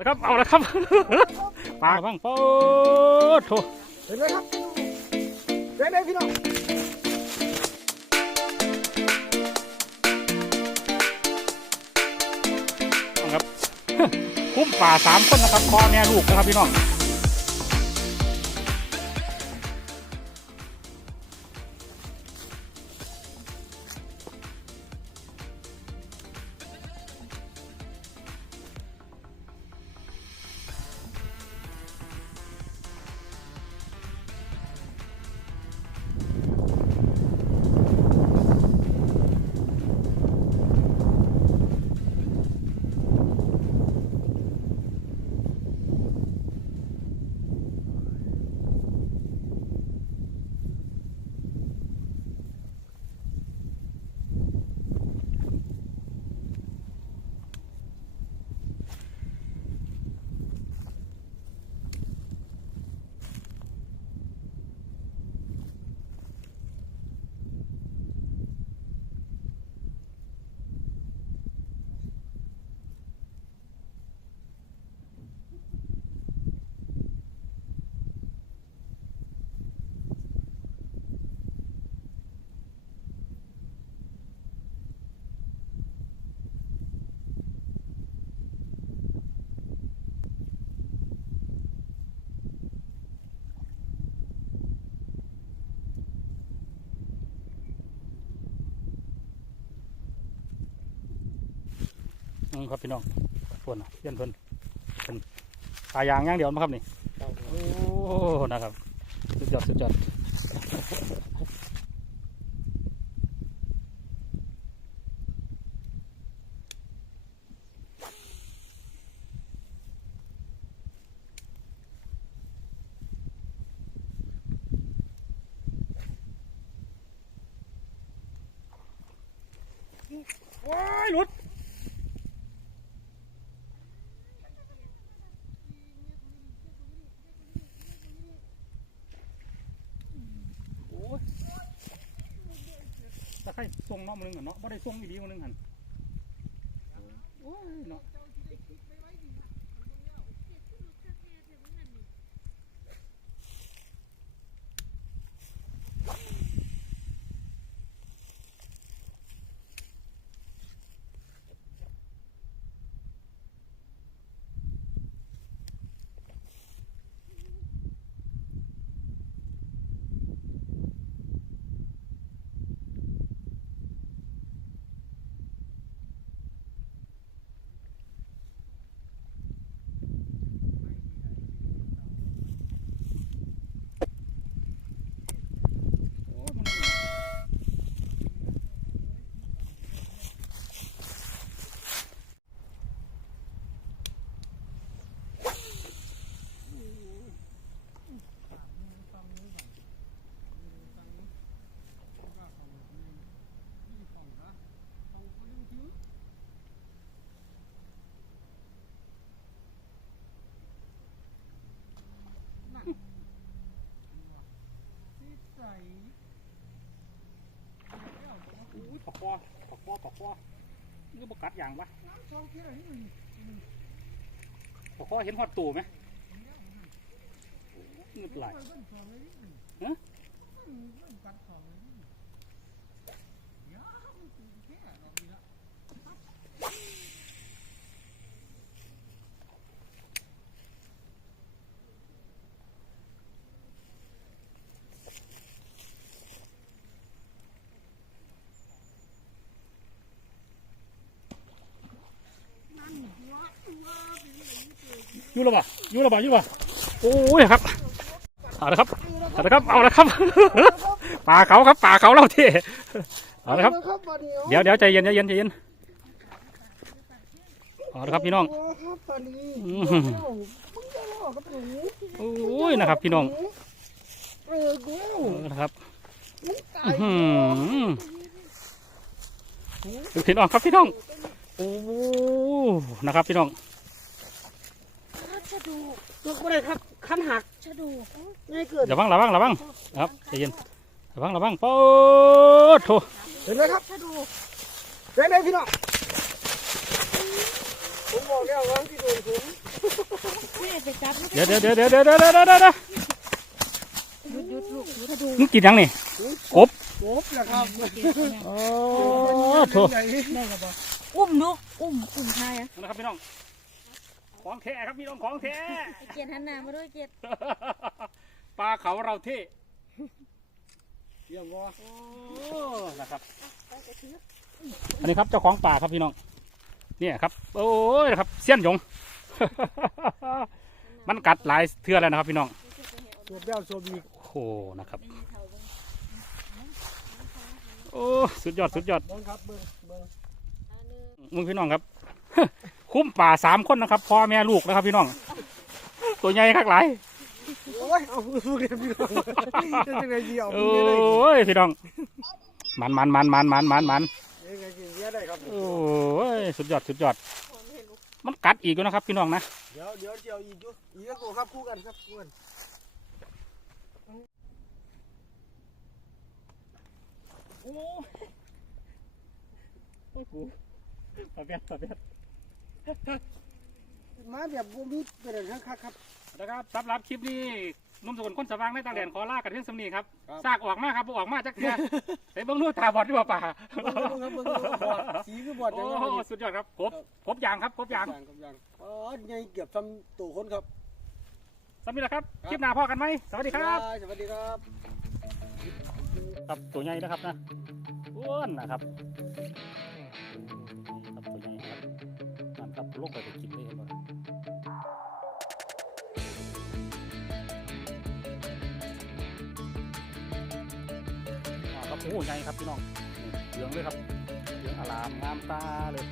นะครับ เอาละครับปลาบ้างโป๊ดโถเห็นไหมครับเห็นไหมพี่น้องครับคุ้มป่าสามคนนะครับพ่อแม่ลูกนะครับพี่น้อง อืมครับพี่น้องส่วนน่ะเพื่อนเพิ่นเป็นปลายางอย่างเดียวมั้งครับนี่โอ้นะครับสุดยอดสุดยอด ว้ายหลุดโอ้ยตะไคร่ส่ง เนาะมันนึงอะเนาะบ่ได้ส่งอีดีมันนึงหันโอ้ยเนาะโอ้ยมันนึงอุ้ยปอกคอปอ กอกข้อนี่บกัดอย่างวะปอกข้อเห็นหอดตูไหมเงือบไหลฮะอ ยู่หรือเปล่าอยู่หรือเปล่าอยู่หรือเปล่าโอ้ยครับเอาละครับเอาละครับเอาละครับป่าเขาครับป่าเขาเราที่เอาละครับครับปลาเหนียวเดี๋ยวเดี๋ยวใจเย็นใจเย็นใจเย็นเอาละครับพี่น้องโอ้ครับปลาดีอืมเดี๋ยวมึงจะรอกับหนูโอ้ยนะครับ พี่น้องเออเดี๋ยวเออนะครับมึงตาอื้ยอหือพี่น้องครับพี่น้องโอ้นะครับพี่น้อง ชะดูยกไม่ได้ครับขั้นหักชะดูง่ายเกินระวังระวังระวังครับใจเย็นระวังระวังโป๊ดโถเห็นไหมครับชะดูเห็นไหมพี่น้องผมบอกแล้วว่าที่โดนผมจับเดี๋ยวเดี๋ยวเดี๋ยวเดี๋ยวเดี๋ยวเดี๋ยวเดี๋ยวเดี๋ยวเดี๋ยวหยุดหยุดลูกหยุดดูมึงกินยังนี่กบนะครับโอ้โถใหญ่ได้กับบ่อุ้มดูอุ้มอุ้มทายอะนะครับพี่น้อง ของแท้ครับพี่น้องของแท้ไอเกียรติหันหน้ามาด้วยเกียรติปลาเขาเราเท่เยี่ยมวะโอ้นะครับอันนี้ครับเจ้าของป่าครับพี่น้องเนี่ยครับ โอ้ยนะครับเสี้ยนหยง มันกัดหลายเทื่อแล้วนะครับพี่น้องตัวเบี้ยวตัวบีกโอ้โหนะครับ โอ้สุดยอดสุดยอดเบิ้งครับเบิ้งเบิ้งมึงพี่น้องครับ คุ้มป่าสามคนนะครับพ่อแม่ลูกนะครับพี่น้อง ตัวใหญ่คักหลายโอ้ยเอาสู้กันพี่น้องจะยังไงดีเอาโอพี่ได้้ยพี่น้อง มันมันมันมันมันมันมันยังไงกินเยอะได้ครับโอ้ยสุดยอดสุดยอด มันกัดอีกแล้วนะครับ พี่น้องนะเดี๋ยวเดี๋ยวเดี๋ยวอีกจุอีกแล้วกูครับคู่กันครับคู่กันโอ้โอ้โหตะเบียดตะเบียด มาแบบบูมีเป็นอะไรครับครับ นะครับสำหรับคลิปนี้นุ่มสกุลคนสว่างในต่างแดนขอลากันเพียงสำนีครับครับ ซากออกมาครับบ่ออกมาจักเทื่อไปเบิ่งนู่นตาบอดดีกว่าป่าเบิ้งครับเบิ้งบอดสีคือบอดโอ้ยังไงโหสุดยอดครับครบครบอย่างครับครบอย่างกับยางอ๋อไงเกือบทำตัวคนครับ สำนีแหละครับ คลิปหน้าพ่อกันไหมสวัสดีครับ สวัสดีครับ ครับตัวใหญ่นะครับนะอ้วนนะครับครับ ลกไปจะกินได้เห็นบ่ครับโอ้โหใหญ่ครับพี่น้องเหลืองเลยครับเหลืองอลามงามตาเลย